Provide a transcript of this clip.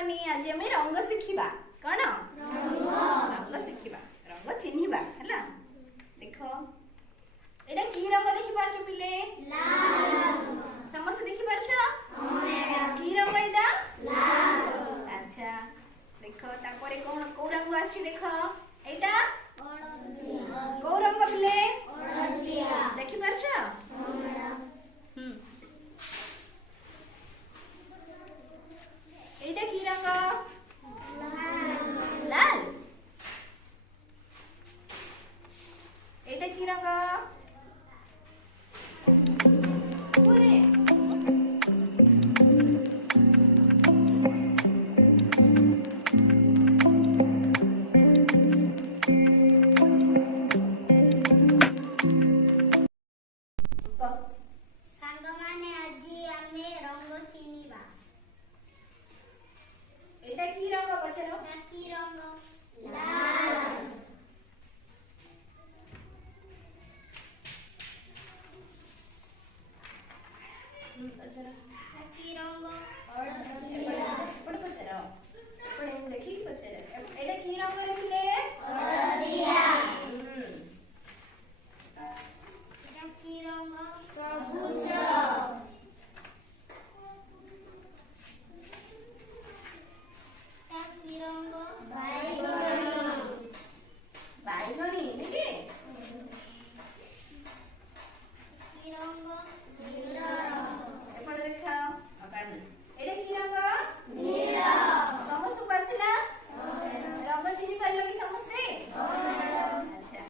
सागमानी आज आम रंग शिखा कौन रंग शिखा रंग चिन्हवा है देख एटा की रंग देखि पारछ पिले समस्त देखि पारछ की रंग एटा अच्छा देख तापरे कोन को रंग आछि देख एटा को रंग पिले देखि पारछ एटा की रंग लाल एटा की रंग पूरे सांगमाने आजी आमे रंग चिन्हिबा एटा की रंग पछरो की रंग लाल पछरो की रंग